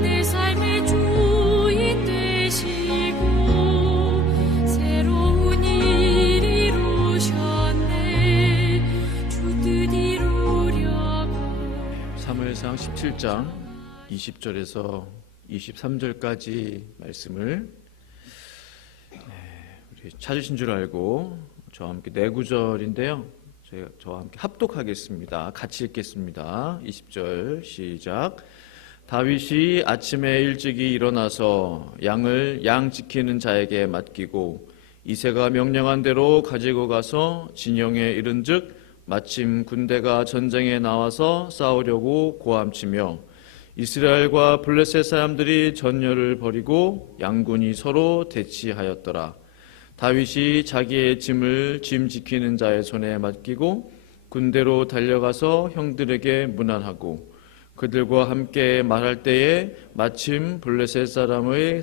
내 삶의 주인 되시고 새로운 일 이루셨네. 주 뜻 이루려고. 사무엘상 17장 20절에서 23절까지 말씀을 우리 찾으신 줄 알고 저와 함께 네 구절인데요, 저와 함께 합독하겠습니다. 같이 읽겠습니다. 20절 시작. 다윗이 아침에 일찍이 일어나서 양을 양 지키는 자에게 맡기고 이새가 명령한 대로 가지고 가서 진영에 이른즉 마침 군대가 전쟁에 나와서 싸우려고 고함치며 이스라엘과 블레셋 사람들이 전열을 벌이고 양군이 서로 대치하였더라. 다윗이 자기의 짐을 짐 지키는 자의 손에 맡기고 군대로 달려가서 형들에게 문안하고 그들과 함께 말할 때에 마침 블레셋 사람의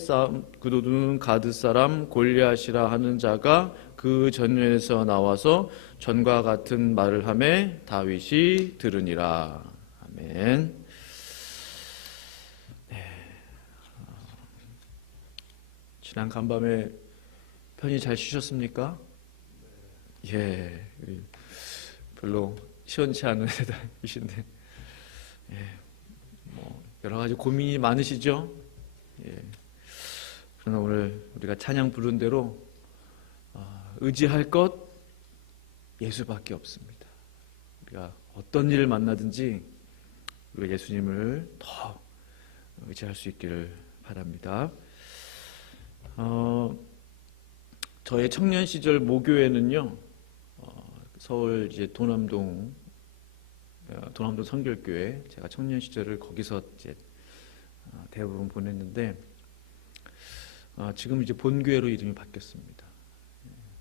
그도둔 가드 사람 골리앗이라 하는 자가 그 전열에서 나와서 전과 같은 말을 하매 다윗이 들으니라. 아멘. 지난 간밤에 편히 잘 쉬셨습니까? 예, 별로 시원치 않은 애들이신데, 뭐 여러 가지 고민이 많으시죠? 그러나 오늘 우리가 찬양 부른 대로 의지할 것 예수밖에 없습니다. 우리가 어떤 일을 만나든지 우리가 예수님을 더 의지할 수 있기를 바랍니다. 저의 청년 시절 모교회는요, 서울 이제 도남동 성결교회, 제가 청년 시절을 거기서 이제 대부분 보냈는데, 지금 이제 본교회로 이름이 바뀌었습니다.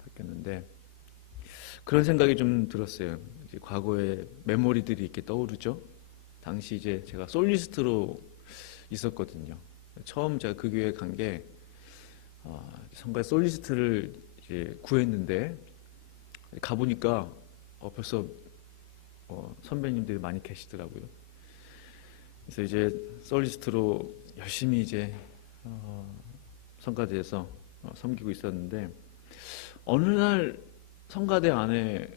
바뀌었는데 그런 생각이 좀 들었어요. 이제 과거의 메모리들이 이렇게 떠오르죠. 당시 이제 제가 솔리스트로 있었거든요. 처음 제가 그 교회 간 게 성가의 솔리스트를 이제 구했는데 가보니까 벌써 선배님들이 많이 계시더라고요. 그래서 이제 솔리스트로 열심히 이제 성가대에서 섬기고 있었는데 어느 날 성가대 안에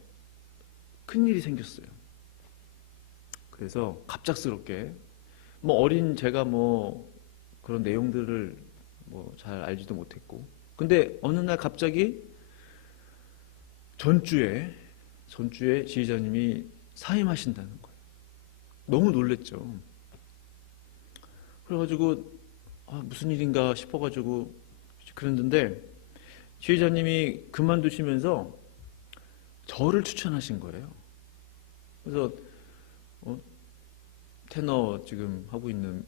큰일이 생겼어요. 그래서 갑작스럽게 어린 제가 그런 내용들을 잘 알지도 못했고, 근데 어느 날 갑자기 전주에 지휘자님이 사임하신다는 거예요. 너무 놀랬죠. 그래가지고 무슨 일인가 싶어가지고 그랬는데 지휘자님이 그만두시면서 저를 추천하신 거예요. 그래서 테너 지금 하고 있는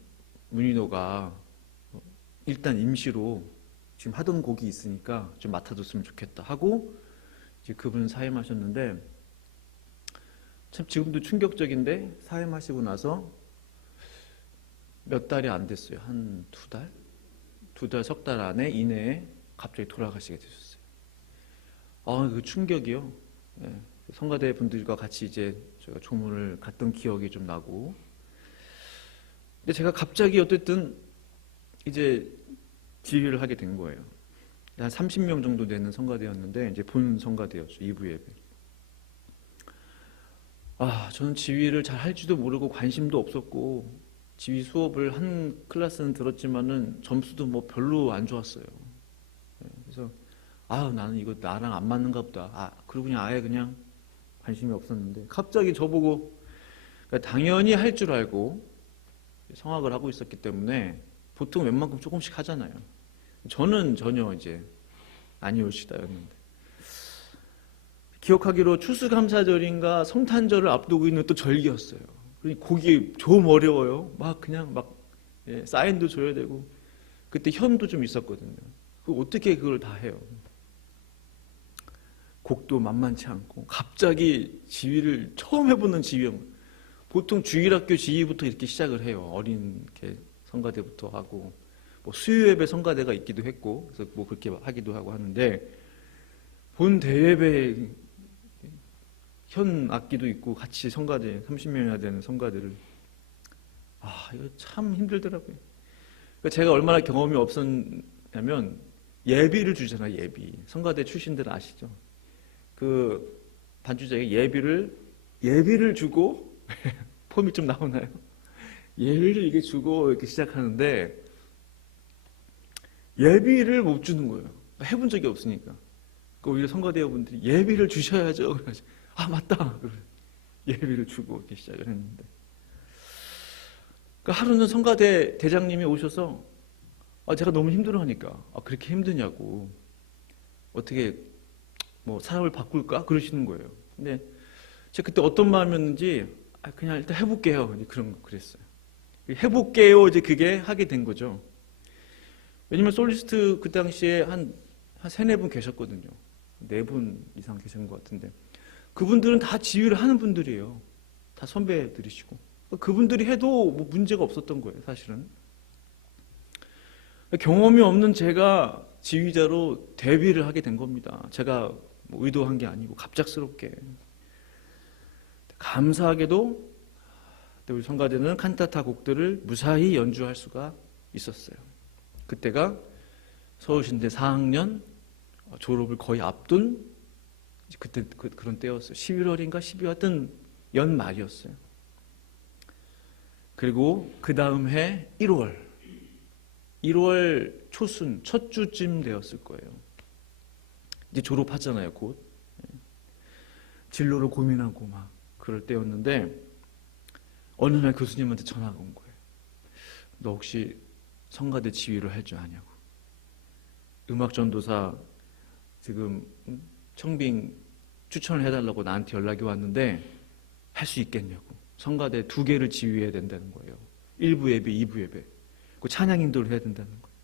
문인호가 일단 임시로 지금 하던 곡이 있으니까 좀 맡아줬으면 좋겠다 하고 이제 그분 사임하셨는데, 참 지금도 충격적인데 사임하시고 나서 몇 달이 안 됐어요. 한 두 달, 석 달 이내에 갑자기 돌아가시게 되셨어요. 그 충격이요. 성가대 분들과 같이 이제 저희가 조문을 갔던 기억이 좀 나고, 근데 제가 갑자기 어쨌든 이제 지휘를 하게 된 거예요. 한 30명 정도 되는 성가대였는데 이제 본 성가대였죠. 2부 예배. 저는 지휘를 잘 할지도 모르고 관심도 없었고 지휘 수업을 한 클래스는 들었지만은 점수도 별로 안 좋았어요. 그래서 나는 이거 나랑 안 맞는가 보다. 그리고 그냥 아예 그냥 관심이 없었는데 갑자기 저보고, 그러니까 당연히 할 줄 알고 성악을 하고 있었기 때문에 보통 웬만큼 조금씩 하잖아요. 저는 전혀 이제 아니올시다였는데, 기억하기로 추수감사절인가 성탄절을 앞두고 있는 또 절기였어요. 그러니까 곡이 좀 어려워요. 사인도 줘야 되고, 그때 현도 좀 있었거든요. 어떻게 그걸 다 해요? 곡도 만만치 않고 갑자기 지휘를 처음 해보는 지휘형, 보통 주일학교 지휘부터 이렇게 시작을 해요. 어린 이렇게 성가대부터 하고 수요예배 성가대가 있기도 했고, 그래서 그렇게 하기도 하고 하는데, 본 대예배 현 악기도 있고 같이 성가대 30명이나 되는 성가대를 이거 참 힘들더라고요. 그러니까 제가 얼마나 경험이 없었냐면 예비를 주잖아요. 예비. 성가대 출신들은 아시죠? 그 반주자에게 예비를 주고 폼이 좀 나오나요? 예비를 이게 주고 이렇게 시작하는데 예비를 못 주는 거예요. 해본 적이 없으니까. 오히려 성가대원분들이 예비를 주셔야죠. 그래서 맞다. 예비를 주고 이렇게 시작을 했는데. 그러니까 하루는 성가대 대장님이 오셔서 제가 너무 힘들어하니까 그렇게 힘드냐고 어떻게 뭐 사람을 바꿀까 그러시는 거예요. 근데 제가 그때 어떤 마음이었는지 그냥 일단 해볼게요. 그랬어요. 해볼게요. 이제 그게 하게 된 거죠. 왜냐면 솔리스트 그 당시에 한 세네 분 계셨거든요. 네 분 이상 계신 것 같은데 그분들은 다 지휘를 하는 분들이에요. 다 선배들이시고 그분들이 해도 뭐 문제가 없었던 거예요. 사실은 경험이 없는 제가 지휘자로 데뷔를 하게 된 겁니다. 제가 뭐 의도한 게 아니고 갑작스럽게. 감사하게도 우리 성가대는 칸타타 곡들을 무사히 연주할 수가 있었어요. 그때가 서울신대 4학년 졸업을 거의 앞둔 그때 그런 때였어요. 11월인가 12월 하여튼 연말이었어요. 그리고 그 다음 해 1월 초순 첫 주쯤 되었을 거예요. 이제 졸업하잖아요, 곧. 진로를 고민하고 막 그럴 때였는데 어느 날 교수님한테 전화가 온 거예요. 너 혹시 성가대 지휘를 할 줄 아냐고. 음악전도사 지금 청빙 추천을 해달라고 나한테 연락이 왔는데 할 수 있겠냐고. 성가대 2개를 지휘해야 된다는 거예요. 1부 예배, 2부 예배. 그 찬양 인도를 해야 된다는 거예요.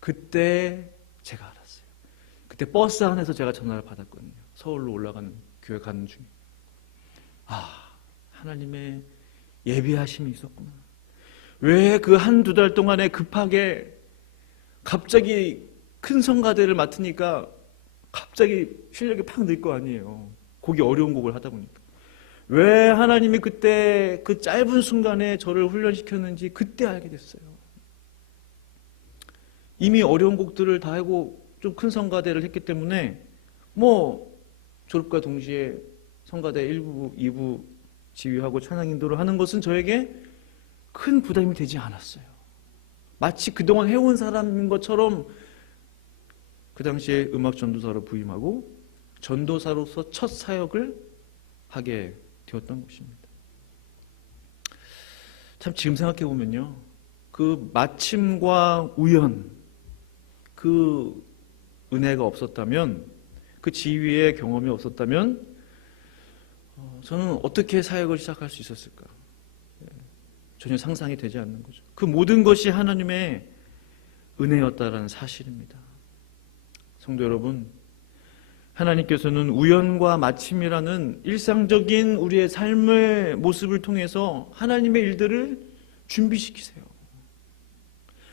그때 제가 알았어요. 그때 버스 안에서 제가 전화를 받았거든요. 서울로 올라가는 교회 가는 중에. 하나님의 예비하심이 있었구나. 왜 그 1-2달 동안에 급하게 갑자기 큰 성가대를 맡으니까 갑자기 실력이 팍 늘 거 아니에요. 곡이 어려운 곡을 하다 보니까. 왜 하나님이 그때 그 짧은 순간에 저를 훈련시켰는지 그때 알게 됐어요. 이미 어려운 곡들을 다 하고 좀 큰 성가대를 했기 때문에 뭐 졸업과 동시에 성가대 1부, 2부 지휘하고 찬양 인도를 하는 것은 저에게 큰 부담이 되지 않았어요. 마치 그동안 해온 사람인 것처럼 그 당시에 음악 전도사로 부임하고 전도사로서 첫 사역을 하게 되었던 것입니다. 참 지금 생각해 보면요, 그 마침과 우연, 그 은혜가 없었다면, 그 지휘의 경험이 없었다면 저는 어떻게 사역을 시작할 수 있었을까? 전혀 상상이 되지 않는 거죠. 그 모든 것이 하나님의 은혜였다라는 사실입니다. 성도 여러분, 하나님께서는 우연과 마침이라는 일상적인 우리의 삶의 모습을 통해서 하나님의 일들을 준비시키세요.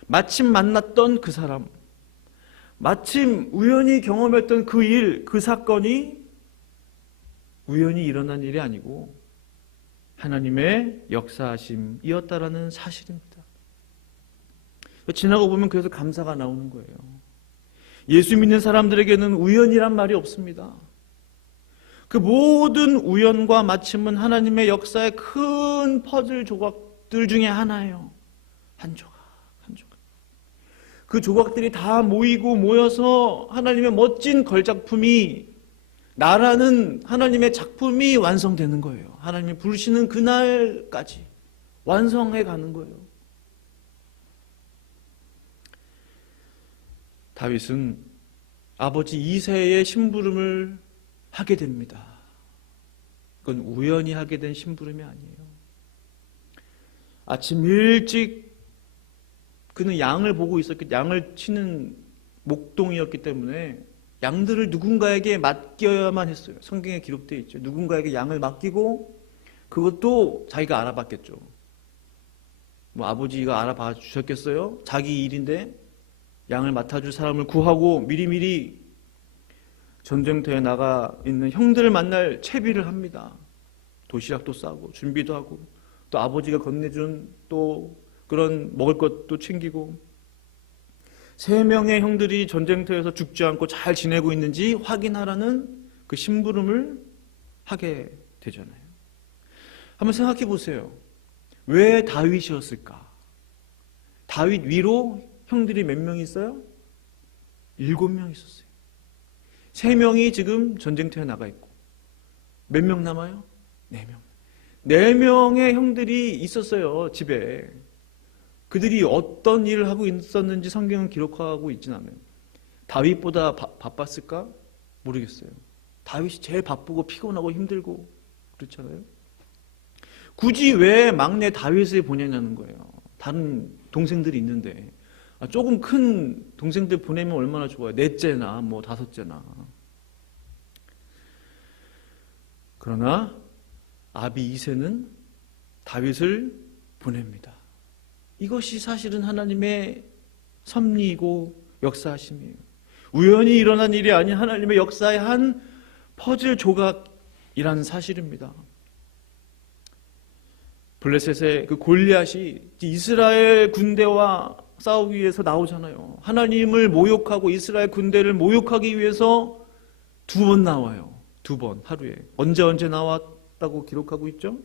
마침 만났던 그 사람, 마침 우연히 경험했던 그 일, 그 사건이 우연히 일어난 일이 아니고 하나님의 역사하심이었다라는 사실입니다. 지나고 보면 그래서 감사가 나오는 거예요. 예수 믿는 사람들에게는 우연이란 말이 없습니다. 그 모든 우연과 마침은 하나님의 역사의 큰 퍼즐 조각들 중에 하나예요. 한 조각, 한 조각. 그 조각들이 다 모이고 모여서 하나님의 멋진 걸작품이, 나라는 하나님의 작품이 완성되는 거예요. 하나님이 부르시는 그날까지 완성해 가는 거예요. 다윗은 아버지 이새의 심부름을 하게 됩니다. 그건 우연히 하게 된 심부름이 아니에요. 아침 일찍 그는 양을 보고 있었기, 양을 치는 목동이었기 때문에 양들을 누군가에게 맡겨야만 했어요. 성경에 기록되어 있죠. 누군가에게 양을 맡기고 그것도 자기가 알아봤겠죠. 뭐 아버지가 알아봐 주셨겠어요? 자기 일인데 양을 맡아줄 사람을 구하고 미리미리 전쟁터에 나가 있는 형들을 만날 채비를 합니다. 도시락도 싸고 준비도 하고 또 아버지가 건네준 또 그런 먹을 것도 챙기고, 3명의 형들이 전쟁터에서 죽지 않고 잘 지내고 있는지 확인하라는 그 심부름을 하게 되잖아요. 한번 생각해 보세요. 왜 다윗이었을까? 다윗 위로 형들이 몇 명 있어요? 7명 있었어요. 3명이 지금 전쟁터에 나가 있고, 몇 명 남아요? 4명. 4명의 형들이 있었어요, 집에. 그들이 어떤 일을 하고 있었는지 성경은 기록하고 있지는 않아요. 다윗보다 바빴을까? 모르겠어요. 다윗이 제일 바쁘고 피곤하고 힘들고 그렇잖아요. 굳이 왜 막내 다윗을 보내냐는 거예요. 다른 동생들이 있는데, 조금 큰 동생들 보내면 얼마나 좋아요. 4째나 뭐 5째나. 그러나 아비 이새는 다윗을 보냅니다. 이것이 사실은 하나님의 섭리이고 역사하심이에요. 우연히 일어난 일이 아닌 하나님의 역사의 한 퍼즐 조각이라는 사실입니다. 블레셋의 그 골리앗이 이스라엘 군대와 싸우기 위해서 나오잖아요. 하나님을 모욕하고 이스라엘 군대를 모욕하기 위해서 2번 나와요. 2번 하루에. 언제 나왔다고 기록하고 있죠?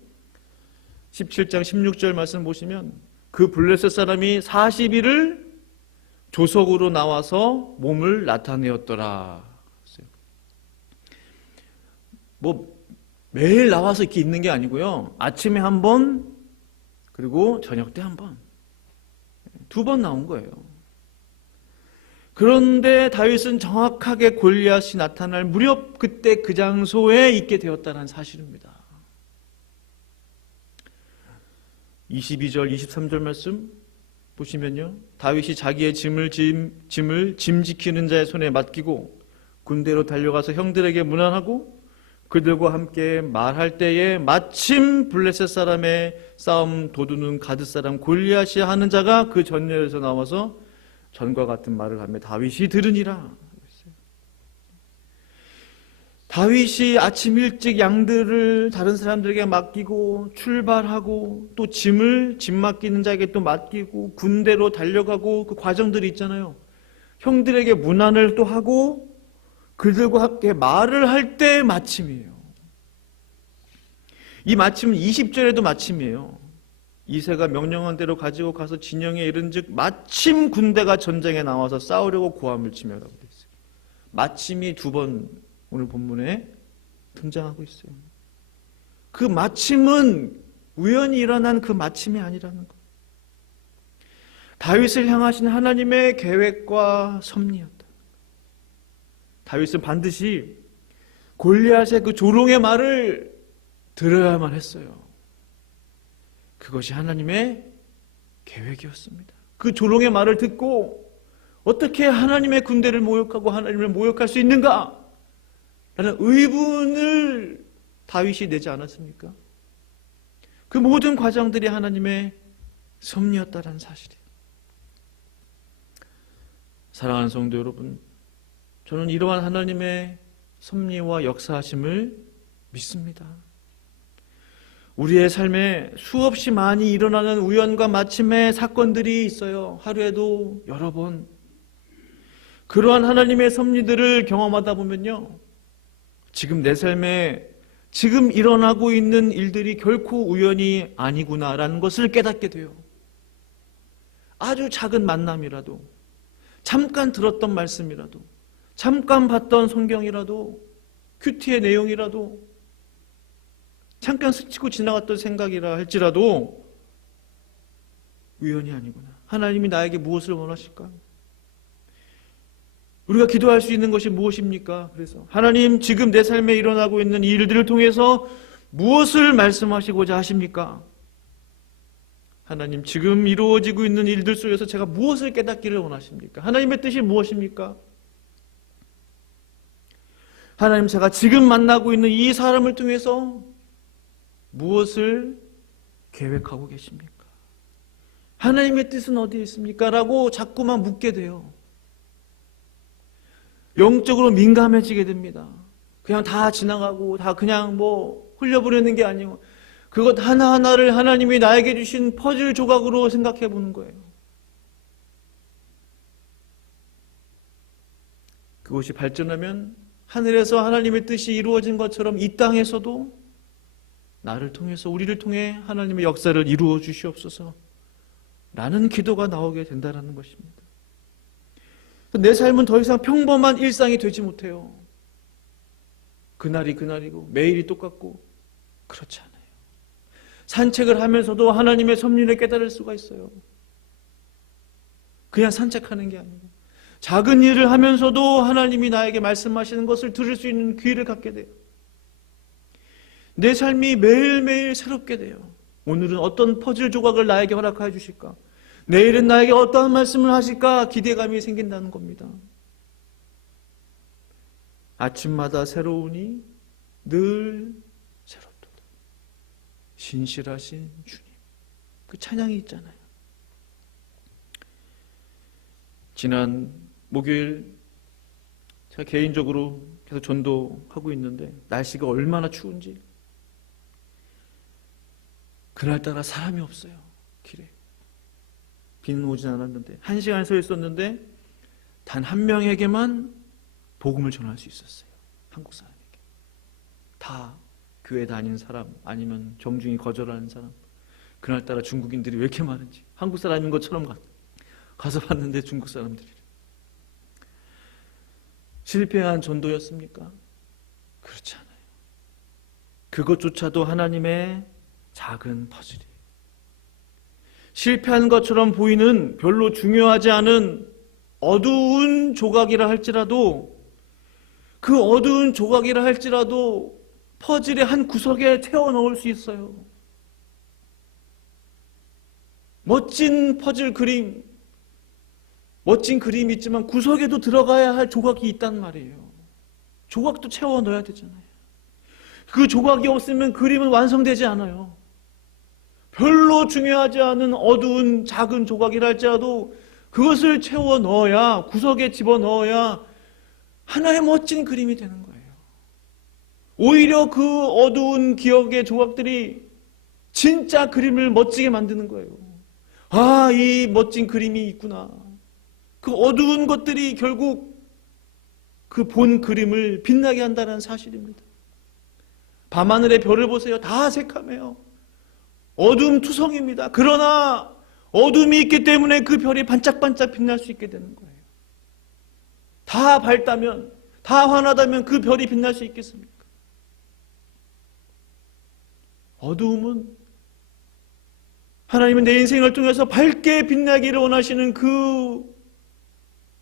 17장 16절 말씀 보시면 그 블레셋 사람이 40일을 조석으로 나와서 몸을 나타내었더라. 뭐 매일 나와서 이렇게 있는 게 아니고요. 아침에 1번, 그리고 저녁 때 1번. 2번 나온 거예요. 그런데 다윗은 정확하게 골리앗이 나타날 무렵 그때 그 장소에 있게 되었다는 사실입니다. 22절, 23절 말씀 보시면요. 다윗이 자기의 짐을 짐 지키는 자의 손에 맡기고 군대로 달려가서 형들에게 문안하고 그들과 함께 말할 때에 마침 블레셋 사람의 싸움 도두는 가드 사람 골리앗이 하는 자가 그 전열에서 나와서 전과 같은 말을 하며 다윗이 들으니라. 다윗이 아침 일찍 양들을 다른 사람들에게 맡기고 출발하고 또 짐 맡기는 자에게 또 맡기고 군대로 달려가고 그 과정들이 있잖아요. 형들에게 문안을 또 하고 그들과 함께 말을 할 때 마침이에요. 이 마침은 20절에도 마침이에요. 이새가 명령한 대로 가지고 가서 진영에 이른즉 마침 군대가 전쟁에 나와서 싸우려고 고함을 치며라고 되어 있어요. 마침이 2번 오늘 본문에 등장하고 있어요. 그 마침은 우연히 일어난 그 마침이 아니라는 것. 다윗을 향하신 하나님의 계획과 섭리였다. 다윗은 반드시 골리앗의 그 조롱의 말을 들어야만 했어요. 그것이 하나님의 계획이었습니다. 그 조롱의 말을 듣고 어떻게 하나님의 군대를 모욕하고 하나님을 모욕할 수 있는가? 라는 의문을 다윗이 내지 않았습니까? 그 모든 과정들이 하나님의 섭리였다는 사실이에요. 사랑하는 성도 여러분, 저는 이러한 하나님의 섭리와 역사하심을 믿습니다. 우리의 삶에 수없이 많이 일어나는 우연과 마침의 사건들이 있어요. 하루에도 여러 번. 그러한 하나님의 섭리들을 경험하다 보면요, 지금 내 삶에 지금 일어나고 있는 일들이 결코 우연이 아니구나라는 것을 깨닫게 돼요. 아주 작은 만남이라도, 잠깐 들었던 말씀이라도, 잠깐 봤던 성경이라도, 큐티의 내용이라도, 잠깐 스치고 지나갔던 생각이라 할지라도 우연이 아니구나. 하나님이 나에게 무엇을 원하실까? 우리가 기도할 수 있는 것이 무엇입니까? 그래서 하나님, 지금 내 삶에 일어나고 있는 이 일들을 통해서 무엇을 말씀하시고자 하십니까? 하나님, 지금 이루어지고 있는 일들 속에서 제가 무엇을 깨닫기를 원하십니까? 하나님의 뜻이 무엇입니까? 하나님, 제가 지금 만나고 있는 이 사람을 통해서 무엇을 계획하고 계십니까? 하나님의 뜻은 어디에 있습니까? 라고 자꾸만 묻게 돼요. 영적으로 민감해지게 됩니다. 그냥 다 지나가고 다 그냥 뭐 흘려보내는 게 아니고 그것 하나하나를 하나님이 나에게 주신 퍼즐 조각으로 생각해 보는 거예요. 그것이 발전하면 하늘에서 하나님의 뜻이 이루어진 것처럼 이 땅에서도 나를 통해서, 우리를 통해 하나님의 역사를 이루어 주시옵소서 라는 기도가 나오게 된다는 것입니다. 내 삶은 더 이상 평범한 일상이 되지 못해요. 그날이 그날이고 매일이 똑같고 그렇지 않아요. 산책을 하면서도 하나님의 섭리를 깨달을 수가 있어요. 그냥 산책하는 게 아니고 작은 일을 하면서도 하나님이 나에게 말씀하시는 것을 들을 수 있는 귀를 갖게 돼요. 내 삶이 매일매일 새롭게 돼요. 오늘은 어떤 퍼즐 조각을 나에게 허락해 주실까? 내일은 나에게 어떠한 말씀을 하실까? 기대감이 생긴다는 겁니다. 아침마다 새로우니 늘 새롭도다. 신실하신 주님. 그 찬양이 있잖아요. 지난 목요일 제가 개인적으로 계속 전도하고 있는데 날씨가 얼마나 추운지 그날따라 사람이 없어요. 길에 비는 오진 않았는데 1시간 서 있었는데 단 한 명에게만 복음을 전할 수 있었어요. 한국 사람에게. 다 교회 다니는 사람 아니면 정중히 거절하는 사람. 그날따라 중국인들이 왜 이렇게 많은지 한국 사람인 것처럼 가서 봤는데 중국 사람들이. 실패한 전도였습니까? 그렇지 않아요. 그것조차도 하나님의 작은 퍼즐이. 실패한 것처럼 보이는 별로 중요하지 않은 어두운 조각이라 할지라도 그 어두운 조각이라 할지라도 퍼즐의 한 구석에 태워 넣을 수 있어요. 멋진 퍼즐 그림, 멋진 그림이 있지만 구석에도 들어가야 할 조각이 있단 말이에요. 조각도 채워 넣어야 되잖아요. 그 조각이 없으면 그림은 완성되지 않아요. 별로 중요하지 않은 어두운 작은 조각이라 할지라도 그것을 채워 넣어야, 구석에 집어 넣어야 하나의 멋진 그림이 되는 거예요. 오히려 그 어두운 기억의 조각들이 진짜 그림을 멋지게 만드는 거예요. 아, 이 멋진 그림이 있구나. 그 어두운 것들이 결국 그 본 그림을 빛나게 한다는 사실입니다. 밤하늘의 별을 보세요. 다 새카매요. 어둠 투성입니다. 그러나 어둠이 있기 때문에 그 별이 반짝반짝 빛날 수 있게 되는 거예요. 다 밝다면, 다 환하다면 그 별이 빛날 수 있겠습니까? 어두움은 하나님은 내 인생을 통해서 밝게 빛나기를 원하시는 그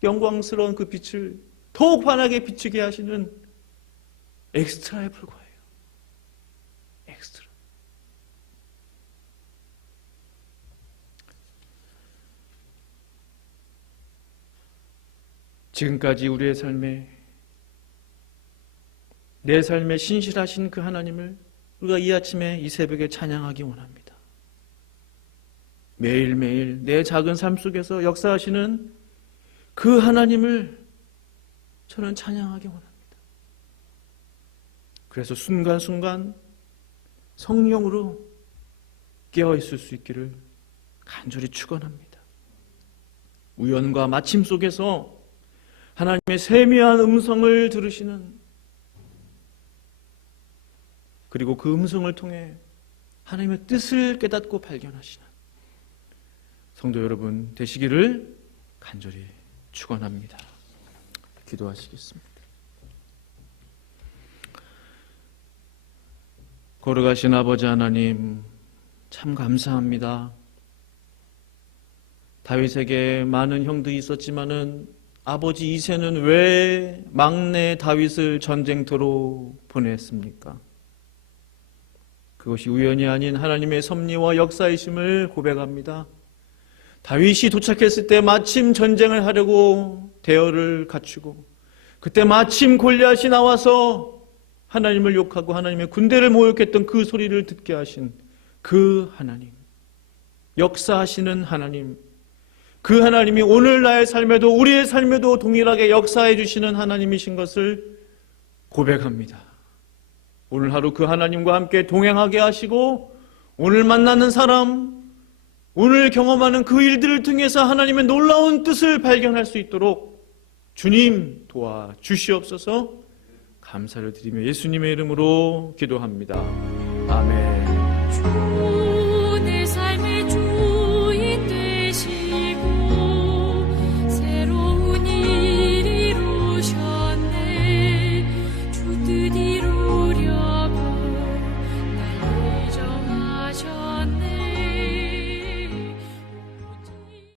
영광스러운 그 빛을 더욱 환하게 비추게 하시는 엑스트라에 불과해요. 엑스트라. 지금까지 우리의 삶에 내 삶에 신실하신 그 하나님을 우리가 이 아침에 이 새벽에 찬양하기 원합니다. 매일매일 내 작은 삶 속에서 역사하시는 그 하나님을 저는 찬양하기 원합니다. 그래서 순간순간 성령으로 깨어있을 수 있기를 간절히 축원합니다. 우연과 마침 속에서 하나님의 세미한 음성을 들으시는, 그리고 그 음성을 통해 하나님의 뜻을 깨닫고 발견하시는 성도 여러분 되시기를 간절히 축원합니다. 기도하시겠습니다. 걸어가신 아버지 하나님, 참 감사합니다. 다윗에게 많은 형들이 있었지만은 아버지 이새는 왜 막내 다윗을 전쟁터로 보냈습니까? 그것이 우연이 아닌 하나님의 섭리와 역사이심을 고백합니다. 다윗이 도착했을 때 마침 전쟁을 하려고 대열을 갖추고, 그때 마침 골리앗이 나와서 하나님을 욕하고 하나님의 군대를 모욕했던 그 소리를 듣게 하신 그 하나님, 역사하시는 하나님, 그 하나님이 오늘 나의 삶에도 우리의 삶에도 동일하게 역사해 주시는 하나님이신 것을 고백합니다. 오늘 하루 그 하나님과 함께 동행하게 하시고 오늘 만나는 사람, 오늘 경험하는 그 일들을 통해서 하나님의 놀라운 뜻을 발견할 수 있도록 주님 도와주시옵소서. 감사를 드리며 예수님의 이름으로 기도합니다. 아멘. 주 내 삶의 주인 되시고 새로운 일 이루셨네. 주 뜻이